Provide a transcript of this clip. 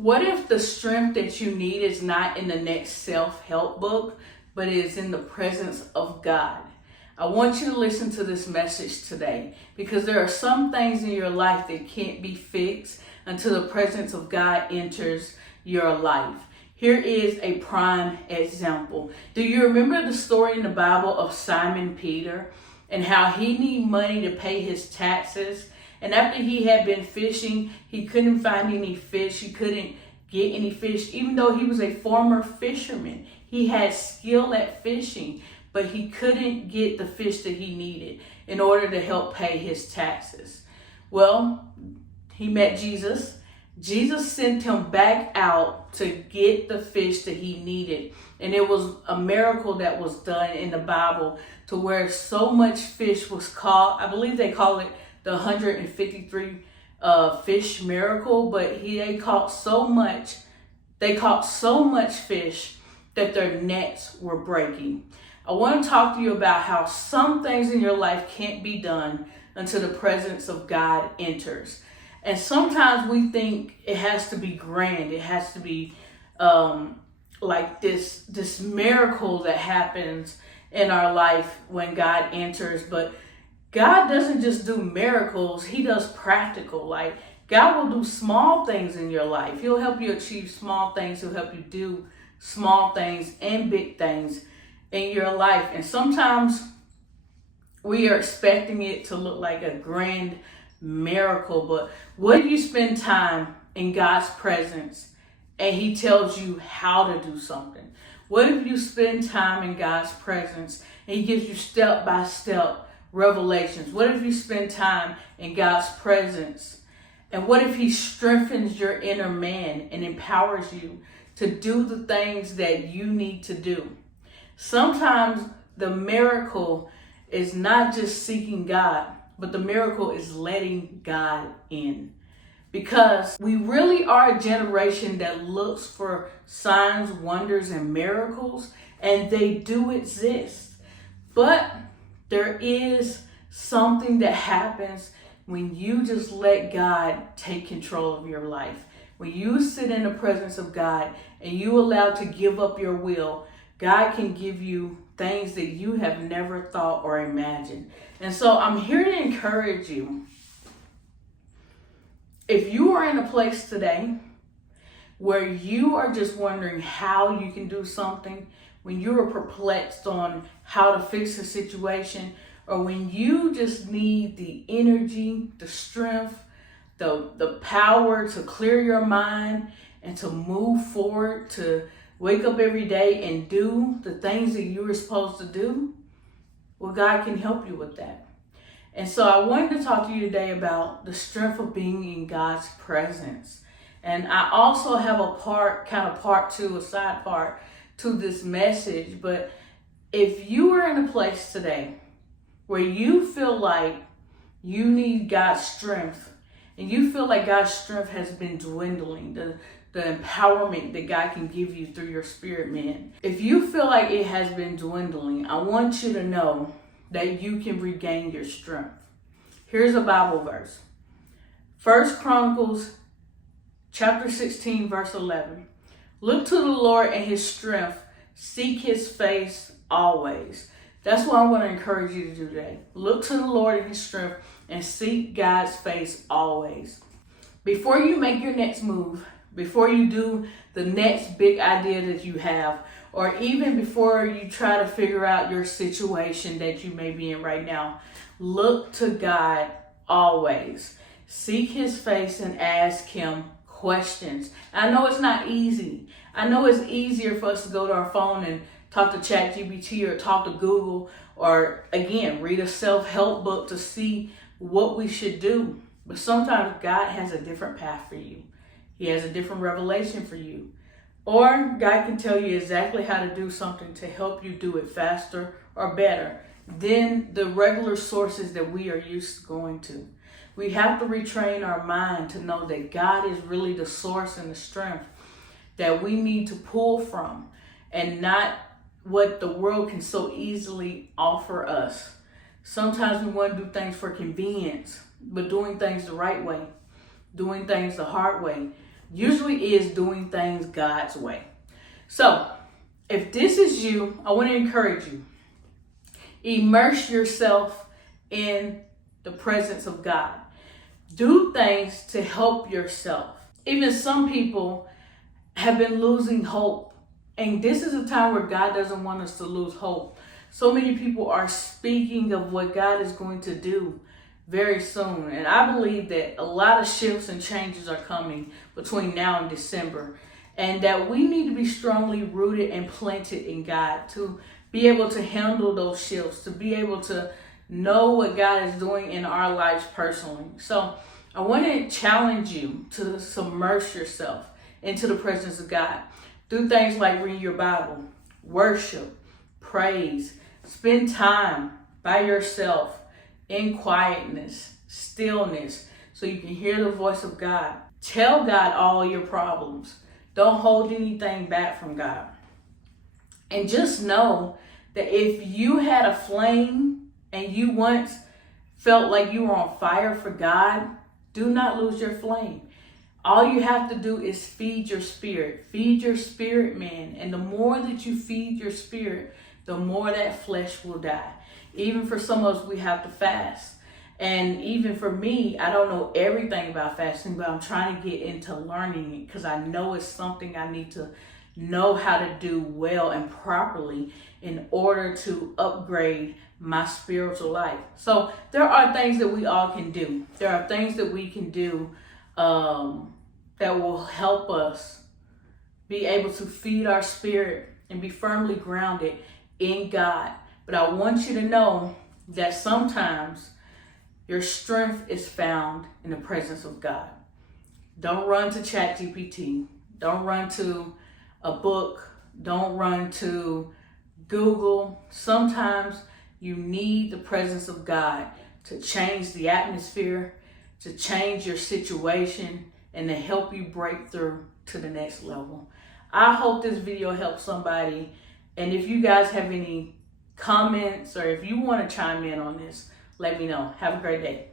What if the strength that you need is not in the next self-help book, but is in the presence of God? I want you to listen to this message today, because there are some things in your life that can't be fixed until the presence of God enters your life. Here is a prime example. Do you remember the story in the Bible of Simon Peter and how he needed money to pay his taxes? And after he had been fishing, he couldn't find any fish. He couldn't get any fish, even though he was a former fisherman. He had skill at fishing, but he couldn't get the fish that he needed in order to help pay his taxes. Well, he met Jesus. Jesus sent him back out to get the fish that he needed. And it was a miracle that was done in the Bible to where so much fish was caught. I believe they call it the 153 fish miracle, but they caught so much fish that their nets were breaking. I want to talk to you about how some things in your life can't be done until the presence of God enters. And sometimes we think it has to be grand. It has to be like this miracle that happens in our life when God enters. But God doesn't just do miracles. He does practical. Like, God will do small things in your life. He'll help you achieve small things. He'll help you do small things and big things in your life. And sometimes we are expecting it to look like a grand miracle. But what if you spend time in God's presence and he tells you how to do something? What if you spend time in God's presence and he gives you step-by-step revelations? What if you spend time in God's presence? And what if he strengthens your inner man and empowers you to do the things that you need to do? Sometimes the miracle is not just seeking God, but the miracle is letting God in. Because we really are a generation that looks for signs, wonders, and miracles, and they do exist. But there is something that happens when you just let God take control of your life. When you sit in the presence of God and you allow to give up your will, God can give you things that you have never thought or imagined. And so I'm here to encourage you. If you are in a place today where you are just wondering how you can do something, when you are perplexed on how to fix a situation, or when you just need the energy, the strength, the power to clear your mind and to move forward, to wake up every day and do the things that you were supposed to do, well, God can help you with that. And so I wanted to talk to you today about the strength of being in God's presence. And I also have a part two, a side part to this message. But if you are in a place today where you feel like you need God's strength, and you feel like God's strength has been dwindling, the empowerment that God can give you through your spirit man, if you feel like it has been dwindling, I want you to know that you can regain your strength. Here's a Bible verse. 1 Chronicles chapter 16, verse 11. Look to the Lord and his strength. Seek his face always. That's what I want to encourage you to do today. Look to the Lord and his strength and seek God's face always. Before you make your next move, before you do the next big idea that you have, or even before you try to figure out your situation that you may be in right now, look to God always. Seek his face and ask him questions. I know it's not easy. I know it's easier for us to go to our phone and talk to ChatGPT or talk to Google, or again, read a self-help book to see what we should do. But sometimes God has a different path for you. He has a different revelation for you. Or God can tell you exactly how to do something to help you do it faster or better than the regular sources that we are used to going to. We have to retrain our mind to know that God is really the source and the strength that we need to pull from, and not what the world can so easily offer us. Sometimes we want to do things for convenience, but doing things the right way, doing things the hard way, usually is doing things God's way. So if this is you, I want to encourage you. Immerse yourself in the presence of God. Do things to help yourself. Even some people have been losing hope. And this is a time where God doesn't want us to lose hope. So many people are speaking of what God is going to do very soon. And I believe that a lot of shifts and changes are coming between now and December. And that we need to be strongly rooted and planted in God to be able to handle those shifts, to be able to know what God is doing in our lives personally. So I want to challenge you to submerge yourself into the presence of God. Do things like read your Bible, worship, praise, spend time by yourself in quietness, stillness, so you can hear the voice of God. Tell God all your problems. Don't hold anything back from God. And just know that if you had a flame and you once felt like you were on fire for God, do not lose your flame. All you have to do is feed your spirit. Feed your spirit, man. And the more that you feed your spirit, the more that flesh will die. Even for some of us, we have to fast. And even for me, I don't know everything about fasting, but I'm trying to get into learning it because I know it's something I need to know how to do well and properly in order to upgrade my spiritual life. So there are things that we all can do. There are things that we can do that will help us be able to feed our spirit and be firmly grounded in God. But I want you to know that sometimes your strength is found in the presence of God. Don't run to ChatGPT. Don't run to a book. Don't run to Google. Sometimes you need the presence of God to change the atmosphere, to change your situation, and to help you break through to the next level. I hope this video helps somebody. And if you guys have any comments or if you want to chime in on this, let me know. Have a great day.